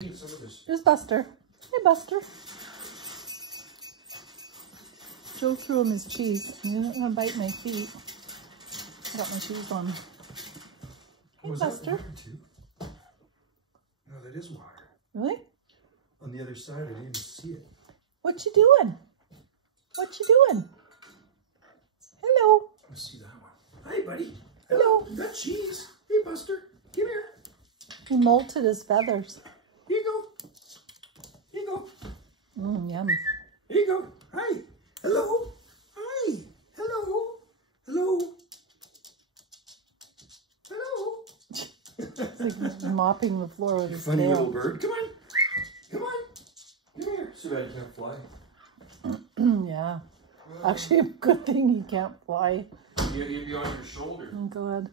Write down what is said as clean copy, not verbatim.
There's Buster. Hey, Buster. Joe threw him his cheese. He doesn't want to bite my feet. I got my shoes on. Hey, Buster. No, that is water. Really? On the other side, I didn't even see it. What you doing? What you doing? Hello. Let's see that one. Hi, buddy. Hello. You got cheese. Hey, Buster. Come here. He molted his feathers. Here you go. Here you go. Yum. Here you go. Hi. Hello. Hi. Hello. Hello. Hello. It's like mopping the floor with his Funny tail. little bird. Come on. Come on. Come here. So bad you can't fly. Yeah. Actually, a good thing he can't fly. You'd be on your shoulder. Oh, God.